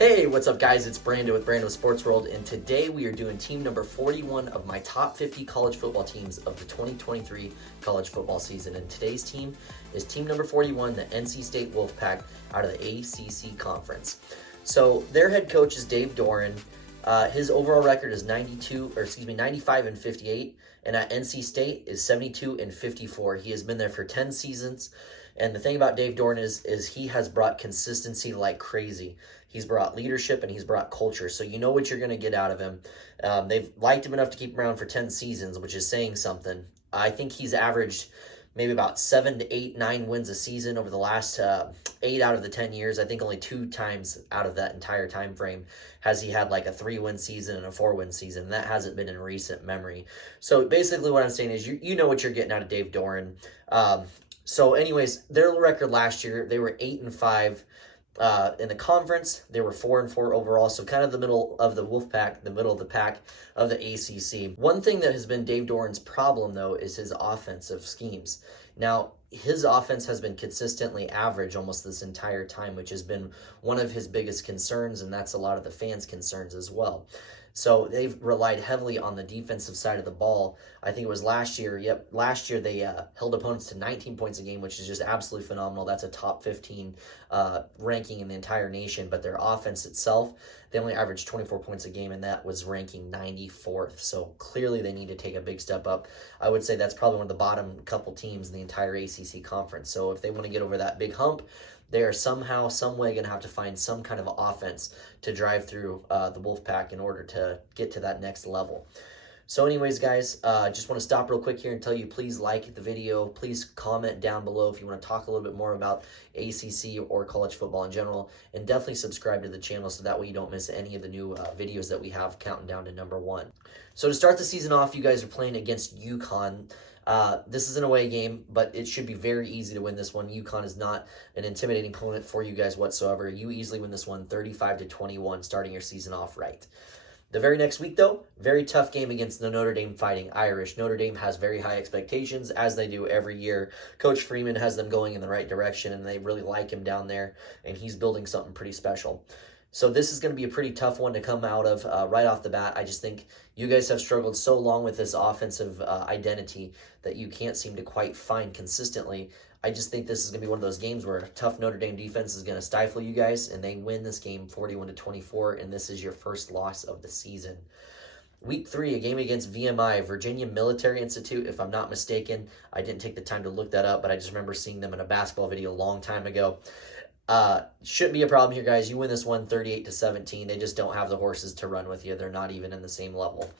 Hey, what's up guys? It's Brando with Brando Sports World, and today we are doing team number 41 of my top 50 college football teams of the 2023 college football season. And today's team is team number 41, the NC State Wolfpack out of the ACC Conference. So their head coach is Dave Doeren. His overall record is 95 and 58, and at NC State is 72 and 54. He has been there for 10 seasons. And the thing about Dave Doeren is he has brought consistency like crazy. He's brought leadership and he's brought culture. So you know what you're going to get out of him. They've liked him enough to keep him around for 10 seasons, which is saying something. I think he's averaged maybe about 7 to 8, 9 wins a season over the last 8 out of the 10 years. I think only 2 times out of that entire time frame has he had like a 3-win season and a 4-win season. And that hasn't been in recent memory. So basically what I'm saying is you know what you're getting out of Dave Doeren. So anyways, their record last year, they were 8-5 in the conference. They were 4-4 overall, so kind of the middle of the Wolfpack, the middle of the pack of the ACC. One thing that has been Dave Doeren's problem, though, is his offensive schemes. Now, his offense has been consistently average almost this entire time, which has been one of his biggest concerns, and that's a lot of the fans' concerns as well. So they've relied heavily on the defensive side of the ball. I think it was last year. Yep, last year they held opponents to 19 points a game, which is just absolutely phenomenal. That's a top 15 ranking in the entire nation. But their offense itself, they only averaged 24 points a game, and that was ranking 94th. So clearly they need to take a big step up. I would say that's probably one of the bottom couple teams in the entire ACC conference. So if they want to get over that big hump, they are somehow, some way going to have to find some kind of offense to drive through the Wolfpack in order to get to that next level. So anyways, guys, just want to stop real quick here and tell you, please like the video. Please comment down below if you want to talk a little bit more about ACC or college football in general. And definitely subscribe to the channel so that way you don't miss any of the new videos that we have counting down to number 1. So to start the season off, you guys are playing against UConn. This is an away game, but it should be very easy to win this one. UConn is not an intimidating opponent for you guys whatsoever. You easily win this one 35-21, starting your season off right. The very next week, though, very tough game against the Notre Dame Fighting Irish. Notre Dame has very high expectations, as they do every year. Coach Freeman has them going in the right direction, and they really like him down there, and he's building something pretty special. So this is going to be a pretty tough one to come out of right off the bat. I just think you guys have struggled so long with this offensive identity that you can't seem to quite find consistently. I just think this is going to be one of those games where a tough Notre Dame defense is going to stifle you guys, and they win this game 41-24, and this is your first loss of the season. Week 3, a game against VMI, Virginia Military Institute, if I'm not mistaken. I didn't take the time to look that up, but I just remember seeing them in a basketball video a long time ago. Shouldn't be a problem here, guys. You win this one 38-17. They just don't have the horses to run with you. They're not even in the same level.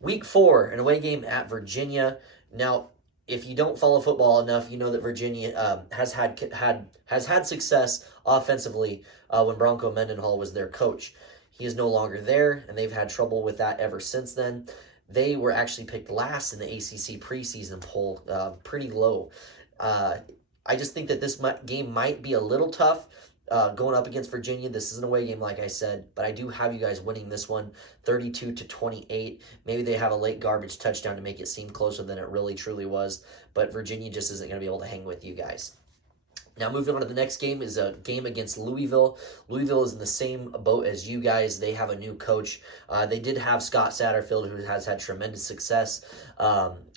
Week 4, an away game at Virginia. Now, if you don't follow football enough, you know that Virginia has had success offensively when Bronco Mendenhall was their coach. He is no longer there, and they've had trouble with that ever since then. They were actually picked last in the ACC preseason poll, pretty low. I just think that this game might be a little tough going up against Virginia. This is an away game, like I said, but I do have you guys winning this one 32-28. Maybe they have a late garbage touchdown to make it seem closer than it really truly was, but Virginia just isn't going to be able to hang with you guys. Now, moving on to the next game is a game against Louisville. Louisville is in the same boat as you guys. They have a new coach. They did have Scott Satterfield, who has had tremendous success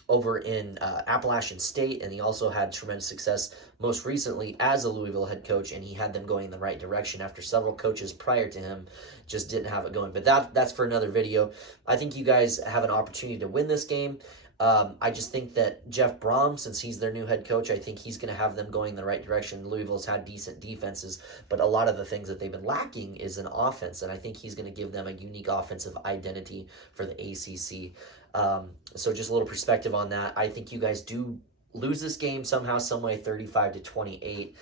over in Appalachian State, and he also had tremendous success most recently as a Louisville head coach, and he had them going in the right direction after several coaches prior to him just didn't have it going. But that's for another video. I think you guys have an opportunity to win this game. I just think that Jeff Brom, since he's their new head coach, I think he's going to have them going in the right direction. Louisville's had decent defenses, but a lot of the things that they've been lacking is an offense, and I think he's going to give them a unique offensive identity for the ACC. So just a little perspective on that. I think you guys do lose this game somehow, someway, 35-28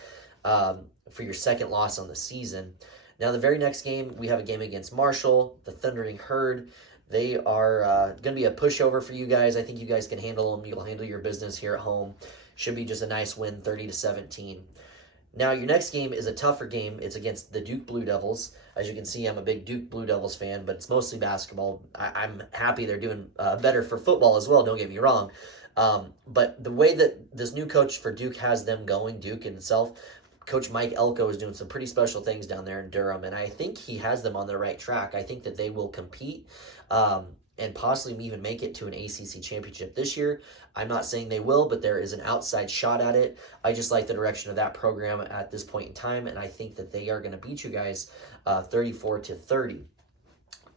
for your second loss on the season. Now, the very next game, we have a game against Marshall, the Thundering Herd. They are going to be a pushover for you guys. I think you guys can handle them. You'll handle your business here at home. Should be just a nice win, 30-17. Now, your next game is a tougher game. It's against the Duke Blue Devils. As you can see, I'm a big Duke Blue Devils fan, but it's mostly basketball. I'm happy they're doing better for football as well, don't get me wrong. But the way that this new coach for Duke has them going, Duke in itself, Coach Mike Elko is doing some pretty special things down there in Durham, and I think he has them on the right track. I think that they will compete and possibly even make it to an ACC championship this year. I'm not saying they will, but there is an outside shot at it. I just like the direction of that program at this point in time, and I think that they are going to beat you guys 34-30.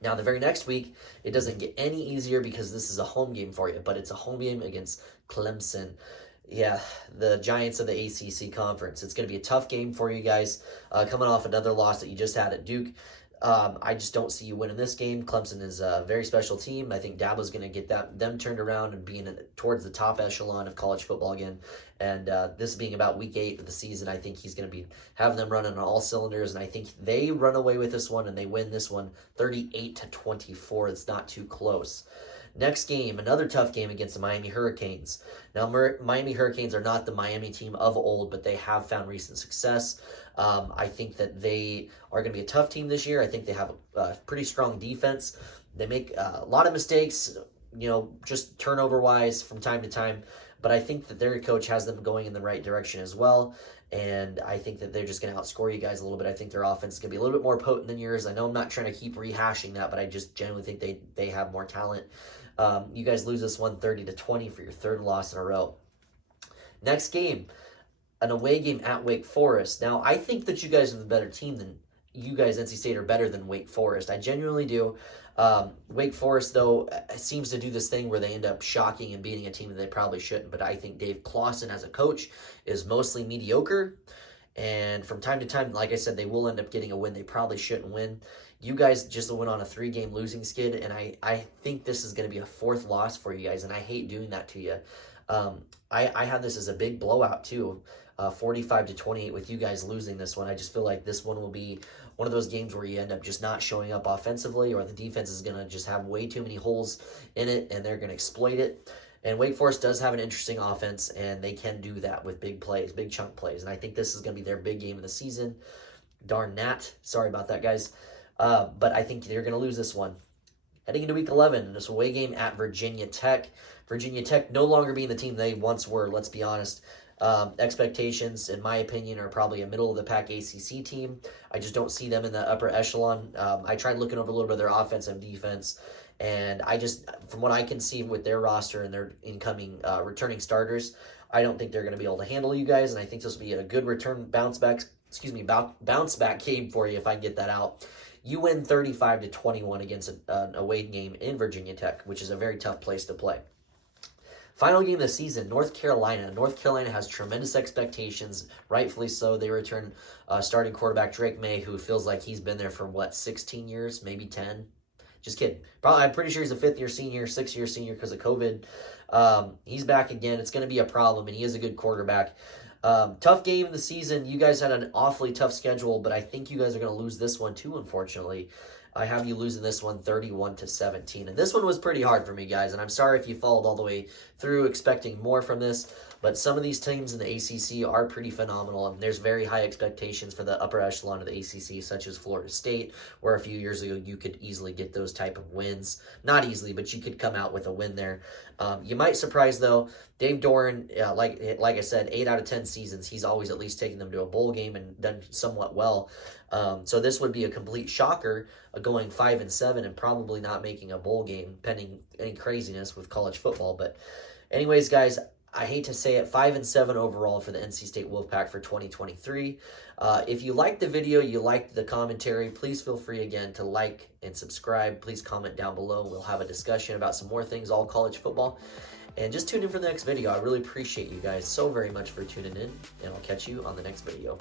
Now, the very next week, it doesn't get any easier because this is a home game for you, but it's a home game against Clemson. Yeah, the Giants of the ACC Conference. It's going to be a tough game for you guys, coming off another loss that you just had at Duke. I just don't see you winning this game. Clemson is a very special team. I think Dabo's going to get them turned around and being towards the top echelon of college football again. And this being about week 8 of the season, I think he's going to be having them running on all cylinders. And I think they run away with this one and they win this one 38-24. It's not too close. Next game, another tough game against the Miami Hurricanes. Now, Miami Hurricanes are not the Miami team of old, but they have found recent success. I think that they are going to be a tough team this year. I think they have a pretty strong defense. They make a lot of mistakes, just turnover-wise from time to time, but I think that their coach has them going in the right direction as well. And I think that they're just going to outscore you guys a little bit. I think their offense is going to be a little bit more potent than yours. I know I'm not trying to keep rehashing that, but I just genuinely think they have more talent. You guys lose this one 30-20 for your third loss in a row. Next game, an away game at Wake Forest. Now, I think that you guys are the better team than you guys, NC State, are better than Wake Forest. I genuinely do. Wake Forest, though, seems to do this thing where they end up shocking and beating a team that they probably shouldn't. But I think Dave Clawson as a coach is mostly mediocre. And from time to time, like I said, they will end up getting a win they probably shouldn't win. You guys just went on a 3-game losing skid, and I think this is going to be a 4th loss for you guys, and I hate doing that to you. I have this as a big blowout, too, 45-28 with you guys losing this one. I just feel like this one will be one of those games where you end up just not showing up offensively, or the defense is going to just have way too many holes in it, and they're going to exploit it. And Wake Forest does have an interesting offense, and they can do that with big plays, big chunk plays. And I think this is going to be their big game of the season. Darn Nat. Sorry about that, guys. But I think they're going to lose this one. Heading into Week 11, this away game at Virginia Tech. Virginia Tech no longer being the team they once were, let's be honest. Expectations, in my opinion, are probably a middle-of-the-pack ACC team. I just don't see them in the upper echelon. I tried looking over a little bit of their offense and defense, and from what I can see with their roster and their incoming returning starters, I don't think they're going to be able to handle you guys, and I think this will be a good bounce back game for you if I can get that out. You win 35-21 against an away game in Virginia Tech, which is a very tough place to play. Final game of the season, North Carolina. North Carolina has tremendous expectations, rightfully so. They return starting quarterback Drake May, who feels like he's been there for, 16 years, maybe 10? Just kidding. I'm pretty sure he's a 5th-year senior, 6th-year senior because of COVID. He's back again. It's going to be a problem, and he is a good quarterback. Tough game of the season. You guys had an awfully tough schedule, but I think you guys are going to lose this one too, unfortunately. I have you losing this one 31-17. And this one was pretty hard for me, guys, and I'm sorry if you followed all the way through expecting more from this, but some of these teams in the ACC are pretty phenomenal, and there's very high expectations for the upper echelon of the ACC, such as Florida State, where a few years ago you could easily get those type of wins. Not easily, but you could come out with a win there. You might surprise, though. Dave Doran, like I said, 8 out of 10 seasons, he's always at least taken them to a bowl game and done somewhat well. So this would be a complete shocker, going 5-7 and probably not making a bowl game, pending any craziness with college football. But anyways, guys, I hate to say it, 5-7 overall for the NC State Wolfpack for 2023. If you liked the video, you liked the commentary, please feel free again to like and subscribe. Please comment down below. We'll have a discussion about some more things, all college football. And just tune in for the next video. I really appreciate you guys so very much for tuning in, and I'll catch you on the next video.